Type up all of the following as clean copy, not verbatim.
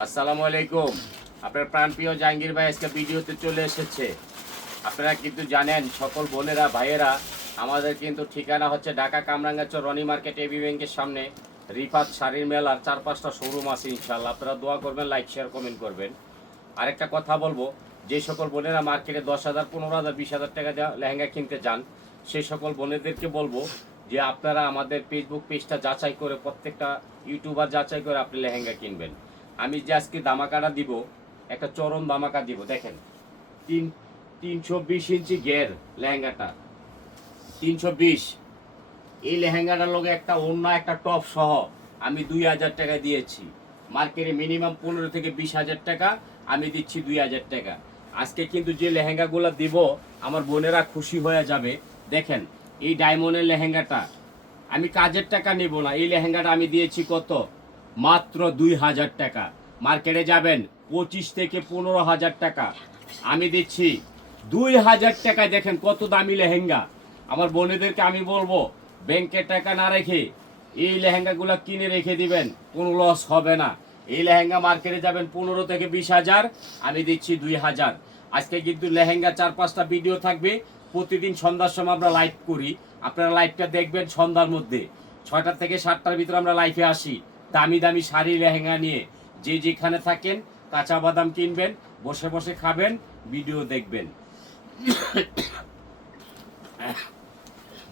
আসসালামু আলাইকুম। আপনার প্রাণপ্রিয় জাহাঙ্গীর ভাই আজকে ভিডিওতে চলে এসেছে। আপনারা কিন্তু জানেন সকল বোনেরা ভাইয়েরা, আমাদের কিন্তু ঠিকানা হচ্ছে ঢাকা কামরাঙ্গাচর রনি মার্কেট এবি ব্যাংকের সামনে রিফাত শাড়ির মেলার 4-5টা শোরুম আছে ইনশাল্লাহ। আপনারা দোয়া করবেন, লাইক শেয়ার কমেন্ট করবেন। আরেকটা কথা বলবো, যে সকল বোনেরা মার্কেটে 10,000, 15,000, 20,000 টাকা দেওয়া লেহেঙ্গা কিনতে যান, সেই সকল বোনেদেরকে বলবো যে আপনারা আমাদের ফেসবুক পেজটা যাচাই করে, প্রত্যেকটা ইউটিউবার যাচাই করে আপনি লেহেঙ্গা কিনবেন। আমি যে আজকে দামাকাটা দিব, একটা চরম দামাকা দিব। দেখেন 320 ইঞ্চি গের লেহেঙ্গাটা 320। এই লেহেঙ্গাটার লগে একটা ওড়না, একটা টপ সহ আমি 2,000 টাকা দিয়েছি। মার্কেটে মিনিমাম 15 থেকে 20,000 টাকা, আমি দিচ্ছি 2,000 টাকা। আজকে কিন্তু যে লেহেঙ্গাগুলো দিব আমার বোনেরা খুশি হয়ে যাবে। দেখেন এই ডায়মন্ডের লেহেঙ্গাটা আমি কাজের টাকা নেব না। এই লেহেঙ্গাটা আমি দিয়েছি কত? মাত্র 2,000 টাকা। মার্কেটে যাবেন 25 থেকে 15,000 টাকা, আমি দিচ্ছি 2,000 টাকায়। দেখেন কত দামি লেহেঙ্গা। আমার বোনেদেরকে আমি বলবো ব্যাংকে টাকা না রেখে এই লেহেঙ্গাগুলো কিনে রেখে দিবেন, কোনো লস হবে না। এই লেহেঙ্গা মার্কেটে যাবেন 15 থেকে 20,000, আমি দিচ্ছি 2,000। আজকে কিন্তু লেহেঙ্গা 4-5টা ভিডিও থাকবে। প্রতিদিন সন্ধ্যার সময় আমরা লাইভ করি, আপনারা লাইভটা দেখবেন। সন্ধ্যার মধ্যে 6টা থেকে 7টার ভিতরে আমরা লাইভে আসি দামি দামি শাড়ি লেহেঙ্গা নিয়ে। যে যেখানে থাকেন কাঁচা বাদাম কিনবেন, বসে বসে খাবেন, ভিডিও দেখবেন।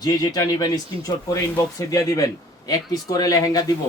যে যেটা নেবেন স্ক্রিনশট করে ইনবক্সে দিয়ে দিবেন। 1 পিস করে লেহেঙ্গা দিব।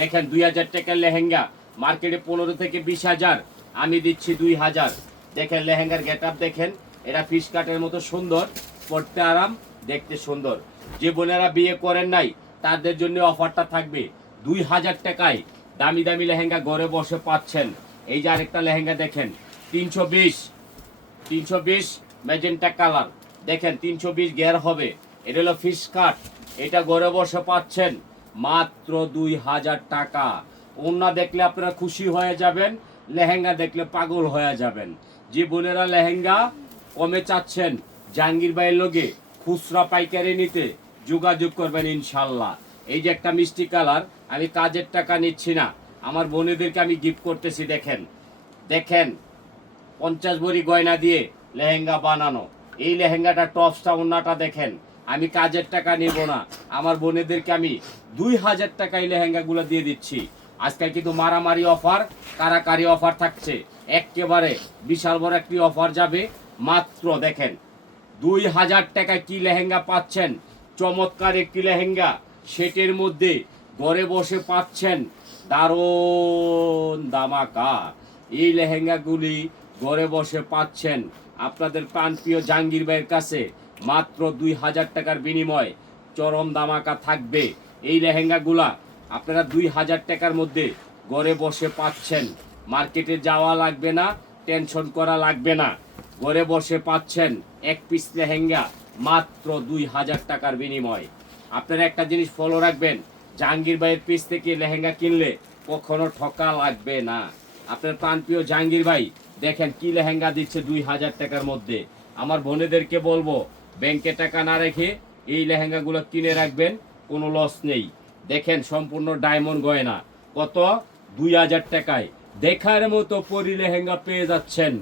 দেখেন 2,000 টাকার লেহেঙ্গা মার্কেটে 15 থেকে 20,000, আমি দিচ্ছি 2,000। দেখেন লেহেঙ্গার গেট আপ দেখেন, এটা ফিশ কাটের মতো সুন্দর, পরতে আরাম, দেখতে সুন্দর। যে বোনেরা বিয়ে করেন নাই তাদের জন্য অফারটা থাকবে 2,000 টাকায় দামি দামি লেহেঙ্গা ঘরে বসে পাচ্ছেন। এই যে আরেকটা লেহেঙ্গা দেখেন 320 ম্যাজেন্টা কালার। দেখেন 320 গের হবে, এটা হলো ফিশ কাট। এটা ঘরে বসে পাচ্ছেন মাত্র 2,000 টাকা। ওড়না দেখলে আপনারা খুশি হয়ে যাবেন, লেহেঙ্গা দেখলে পাগল হয়ে যাবেন। যে বোনেরা লেহেঙ্গা কমে চাচ্ছেন, জাহাঙ্গীর ভাইয়ের লগে খুচরা পাইকারি নিতে যোগাযোগ করবেন ইনশাল্লাহ। এই যে একটা মিষ্টি কালার, আমি কাজের টাকা নিচ্ছি না, আমার বোনেদেরকে আমি গিফট করতেছি। দেখেন দেখেন 50 ভরি গয়না দিয়ে লেহেঙ্গা বানানো। এই লেহেঙ্গাটা টপসটা ওড়নাটা দেখেন, আমি কাজের টাকা নেব না, আমার বোনেদেরকে আমি 2,000 টাকায় লেহেঙ্গাগুলো দিয়ে দিচ্ছি। আজকাল কিন্তু মারামারি অফার, কারাকারি অফার থাকছে, একেবারে বিশাল বড় একটি অফার যাবে। মাত্র দেখেন 2,000 টাকায় কি লেহেঙ্গা পাচ্ছেন, চমৎকার একটি লেহেঙ্গা। সেটের মধ্যে ঘরে বসে পাচ্ছেন দারুণ দামাকা। এই লেহেঙ্গাগুলি ঘরে বসে পাচ্ছেন আপনাদের প্রাণপ্রিয় জাহাঙ্গীর ভাইয়ের কাছে মাত্র 2,000 টাকার বিনিময়ে চরম দামাকা থাকবে। এই লেহেঙ্গাগুলা আপনারা 2,000 টাকার মধ্যে ঘরে বসে পাচ্ছেন। মার্কেটে যাওয়া লাগবে না, টেনশন করা লাগবে না, ঘরে বসে পাচ্ছেন 1 পিস লেহেঙ্গা মাত্র 2,000 টাকার বিনিময়ে। আপনারা একটা জিনিস ফলো রাখবেন, জাহাঙ্গীর ভাইয়ের পিস থেকে লেহেঙ্গা কিনলে কখনো ঠকা লাগবে না। আপনার প্রাণপ্রিয় জাহাঙ্গীর ভাই দেখেন কি লেহেঙ্গা দিচ্ছে 2,000 টাকার মধ্যে। আমার বোনেদেরকে বলবো ব্যাংকে টাকা না রেখে এই লেহেঙ্গাগুলো কিনে রাখবেন, কোনো লস নেই। দেখেন সম্পূর্ণ ডায়মন্ড গয়না, কত? 2,000 টাকায় দেখার মতো পরি লেহেঙ্গা পেয়ে যাচ্ছেন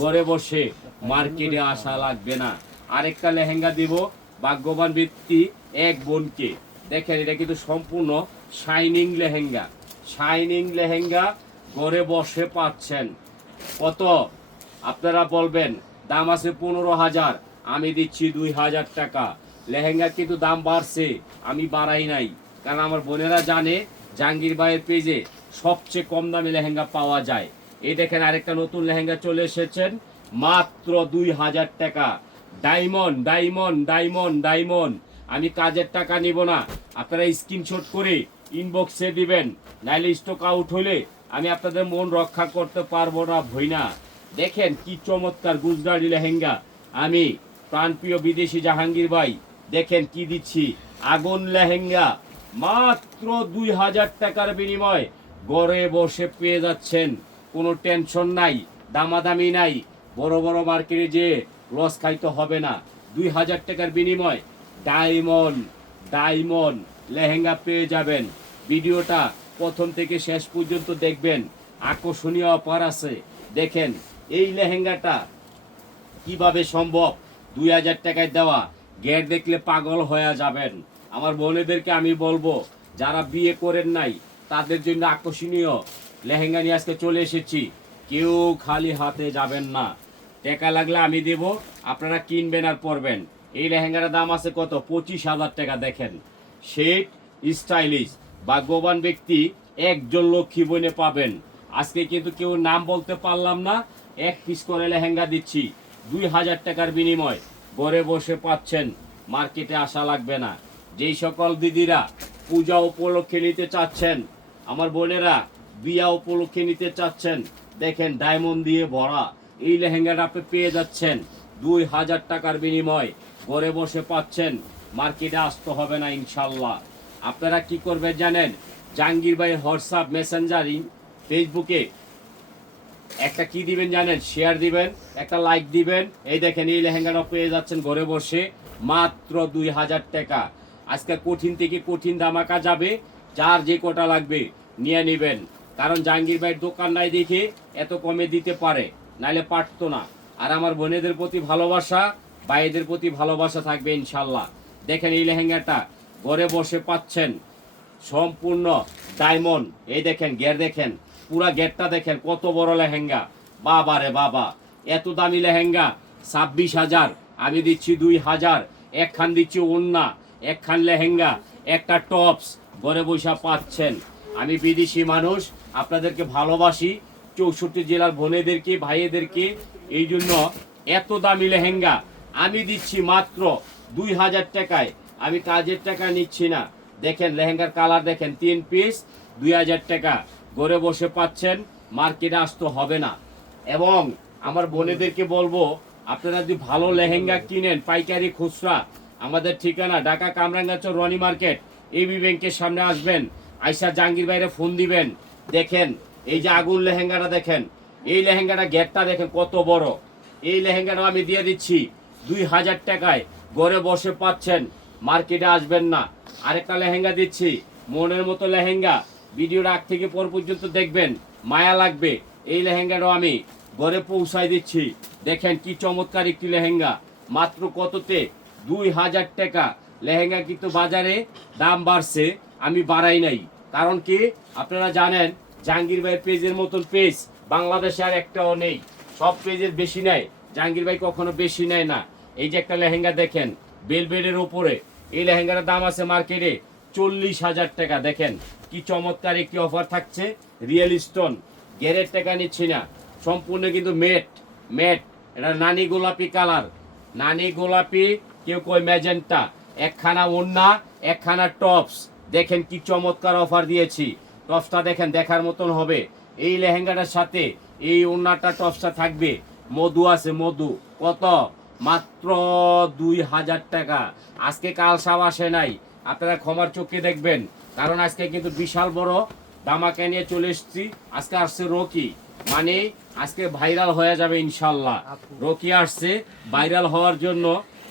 ঘরে বসে, মার্কেটে আসা লাগবে না। আরেকটা লেহেঙ্গা দিব ভাগ্যবান ব্যক্তি এক বোনকে। দেখেন এটা কিন্তু সম্পূর্ণ শাইনিং লেহেঙ্গা, শাইনিং লেহেঙ্গা ঘরে বসে পাচ্ছেন। কত? আপনারা বলবেন দাম আছে 15,000, আমি দিচ্ছি 2,000 টাকা। লেহেঙ্গার কিন্তু দাম বাড়ছে, আমি বাড়াই নাই, কারণ আমার বোনেরা জানে জাহাঙ্গীর ভাইয়ের পেজে সবচেয়ে কম দামে লেহেঙ্গা পাওয়া যায়। এই দেখেন আরেকটা নতুন লেহেঙ্গা চলে এসেছেন মাত্র 2,000 টাকা। ডায়মন্ড ডায়মন্ড ডায়মন্ড ডায়মন্ড, আমি কাজের টাকা নিব না, আপনারা স্ক্রিনশট করে ইনবক্সে দিবেন, নাইলে স্টক আউট হলে আমি আপনাদের মন রক্ষা করতে পারবো না ভইনা। দেখেন কি চমৎকার গুজরাটি লেহেঙ্গা, আমি প্রাণপ্রিয় বিদেশি জাহাঙ্গীর ভাই দেখেন কি দিচ্ছি, আগুন লেহেঙ্গা মাত্র 2,000 টাকার বিনিময়ে ঘরে বসে পেয়ে যাচ্ছেন। কোনো টেনশন নাই, দামাদামি নাই, বড় বড় মার্কেটে যে লস খাইতে হবে না। 2,000 টাকার বিনিময় ডায়মন্ড ডায়মন্ড লেহেঙ্গা পেয়ে যাবেন। ভিডিওটা প্রথম থেকে শেষ পর্যন্ত দেখবেন, আকর্ষণীয় অফার আছে। দেখেন এই লেহেঙ্গাটা কিভাবে সম্ভব 2000 টাকায় দেওয়া। গেট দেখলে পাগল হয়ে যাবেন। আমার বোনেদেরকে আমি বলবো, যারা বিয়ে করেন নাই তাদের জন্য আকর্ষণীয় লেহেঙ্গা নিয়ে আজকে চলে এসেছি। কেউ খালি হাতে যাবেন না, টাকা লাগলে আমি দেব, আপনারা কিনবেন আর পরবেন। এই লেহেঙ্গার দাম আছে কত? 25,000 টাকা। দেখেন শেড স্টাইলিশ, ভাগ্যবান ব্যক্তি একজন লক্ষ্মী বনে পাবেন। আজকে কিন্তু কেউ নাম বলতে পারলাম না, এক পিস করে লেহেঙ্গা দিচ্ছি 2000 টাকার বিনিময়। ঘরে বসে পাচ্ছেন, মার্কেটে আসা লাগবে না। যেই সকল দিদিরা পূজা উপলক্ষে নিতে চাচ্ছেন, আমার বোনেরা বিয়া উপলক্ষে নিতে চাচ্ছেন, দেখেন ডায়মন্ড দিয়ে ভরা এই লেহেঙ্গাটা আপনি পেয়ে যাচ্ছেন 2000 টাকার বিনিময়। ঘরে বসে পাচ্ছেন, মার্কেটে আসতে হবে না ইনশাল্লাহ। আপনারা কি করবেন জানেন? জাহাঙ্গীর ভাইয়ের হোয়াটসঅ্যাপ মেসেঞ্জারিং ফেসবুকে একটা কি দিবেন জানেন? শেয়ার দিবেন, একটা লাইক দিবেন। এই দেখেন এই লেহেঙ্গাটা পেয়ে যাচ্ছেন ঘরে বসে মাত্র 2000 টাকা। আজকে কঠিন থেকে কঠিন ধামাকা যাবে, যার যে কোটা লাগবে নিয়ে নেবেন। কারণ জাহাঙ্গীর ভাইয়ের দোকান নাই দেখে এত কমে দিতে পারে, নাইলে পারতো না। আর আমার বোনেদের প্রতি ভালোবাসা, ভাইদের প্রতি ভালোবাসা থাকবে ইনশাল্লাহ। দেখেন এই লেহেঙ্গাটা ঘরে বসে পাচ্ছেন সম্পূর্ণ ডায়মন্ড। এই দেখেন গের, দেখেন পুরা গেটটা দেখেন কত বড় লেহেঙ্গা। বাবা রে বাবা, এত দামি লেহেঙ্গা 26,000, আমি দিচ্ছি 2000। একখান দিচ্ছি ওন্না, একখান লেহেঙ্গা, একটা টপস, ঘরে বসে পাচ্ছেন। আমি বিদেশি মানুষ, আপনাদেরকে ভালোবাসি, 64 জেলার বোনেদেরকে ভাইয়েদেরকে। এই জন্য এত দামি লেহেঙ্গা আমি দিচ্ছি মাত্র 2000 টাকায়। আমি কাজের টাকা নিচ্ছি না। দেখেন লেহেঙ্গার কালার দেখেন, 3 পিস 2000 টাকা। ঘরে বসে পাচ্ছেন, মার্কেটে আসতে হবে না। এবং আমার বোনেদেরকে বলবো, আপনারা যদি ভালো লেহেঙ্গা কিনেন পাইকারি খুচরা, আমাদের ঠিকানা ঢাকা কামরাঙ্গাচর রনি মার্কেট, এবি ব্যাংকের সামনে আসবেন। আইসা জাহাঙ্গীর বাইরে ফোন দিবেন। দেখেন এই যে আগুন লেহেঙ্গাটা দেখেন, এই লেহেঙ্গাটা গেটটা দেখেন কত বড়। এই লেহেঙ্গাটা আমি দিয়ে দিচ্ছি 2000 টাকায়। ঘরে বসে পাচ্ছেন, মার্কেটে আসবেন না। আরেকটা লেহেঙ্গা দিচ্ছি, মনের মতো লেহেঙ্গা। ভিডিওর আগ থেকে পর পর্যন্ত দেখবেন, মায়া লাগবে। এই লেহেঙ্গাটাও আমি ঘরে পৌঁছায় দিচ্ছি। দেখেন কি চমৎকার একটি লেহেঙ্গা, মাত্র কততে? 2000 টাকা। লেহেঙ্গা কিন্তু বাজারে দাম বাড়ছে, আমি বাড়াই নাই। কারণ কি আপনারা জানেন, জাহাঙ্গীর ভাইয়ের পেজের মতন পেজ বাংলাদেশে আর একটাও নেই। সব পেজের বেশি নেয়, জাহাঙ্গীর ভাই কখনো বেশি নেয় না। এই যে একটা লেহেঙ্গা দেখেন বেলবেডের উপরে, এই লেহেঙ্গাটার দাম আছে মার্কেটে 40,000 টাকা। দেখেন কি চমৎকার একটি অফার থাকছে। রিয়েল স্টোন, গ্যারের টাকা নিচ্ছি না, সম্পূর্ণ কিন্তু মেট মেট। এটা নানি গোলাপি কালার, নানি গোলাপি, কেউ কই ম্যাজেন্টা। একখানা ওন্না, একখানা টপস। দেখেন কি চমৎকার অফার দিয়েছি। টপসটা দেখেন দেখার মতন হবে। এই লেহেঙ্গাটার সাথে এই ওন্নাটা টপসটা থাকবে। মধু আছে, মধু। কত? মাত্র 2000 টাকা। আজকে কাল সাব আসে নাই, আপনারা ক্ষমার চোখে দেখবেন। কারণ আজকে কিন্তু বিশাল বড় দামাকা নিয়ে চলে এসেছি। আজকে আসছে রকি, মানে আজকে ভাইরাল হয়ে যাবে ইনশাল্লাহ। রকি আসছে ভাইরাল হওয়ার জন্য।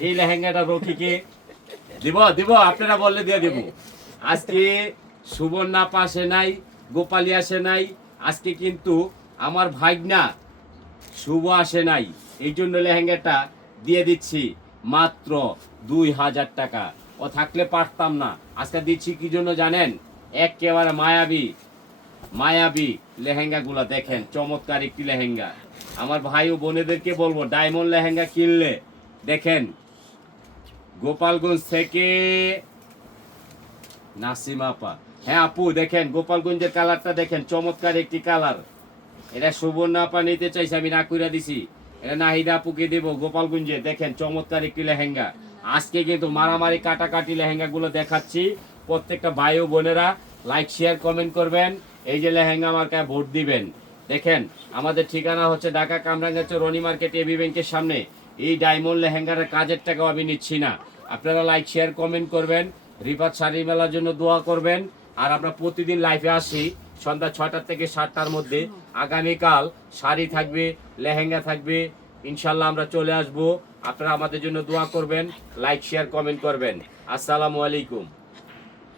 এই লেহেঙ্গাটা রকিকে দিব দিব, আপনারা বললে দিয়ে দিব। আজকে সুবর্ণা পাশে নাই, গোপালী আসে নাই। আজকে কিন্তু আমার ভাগনা শুভ আসে নাই, এই জন্য লেহেঙ্গাটা দিয়ে দিচ্ছি মাত্র 2000 টাকা। ও থাকলে পারতাম না। আজকে দিচ্ছি কি জন্য জানেন? একেবারে মায়াবী মায়াবী লেহেঙ্গাগুলো দেখেন, চমৎকার একটি লেহেঙ্গা। আমার ভাই ও বোনেদেরকে বলবো, ডায়মন্ড লেহেঙ্গা কিনলে দেখেন গোপালগঞ্জ থেকে নাসিমা আপা, হ্যাঁ আপু, দেখেন গোপালগঞ্জের কালারটা দেখেন, চমৎকার একটি কালার। এটা সুবর্ণা আপা নিতে চাইছে, আমি না কইরা দিছি। এটা নাহিদা আপুকে দেবো গোপালগঞ্জে। দেখেন চমৎকার একটি লেহেঙ্গা। আজকে কিন্তু মারামারি কাটাকাটি লেহেঙ্গা গুলো দেখাচ্ছি। প্রত্যেকটা ভাই ও বোনেরা লাইক শেয়ার কমেন্ট করবেন। এই যে লেহেঙ্গা মার্কায় ভোট দিবেন। দেখেন আমাদের ঠিকানা হচ্ছে ঢাকা কামরাঙ্গাচর রনি মার্কেট, এবি ব্যাংকের সামনে। এই ডায়মন্ড লেহেঙ্গার কাজের টাকাও আমি নিচ্ছি না। আপনারা লাইক শেয়ার কমেন্ট করবেন। রিফাত শাড়ি মেলার জন্য দোয়া করবেন। আর আমরা প্রতিদিন লাইভে আসি সন্ধ্যা 6টা থেকে 7টার মধ্যে। আগামীকাল শাড়ি থাকবে, লেহেঙ্গা থাকবে, ইনশাল্লাহ আমরা চলে আসব। আপনারা আমাদের জন্য দোয়া করবেন, লাইক শেয়ার কমেন্ট করবেন। আসসালামু আলাইকুম।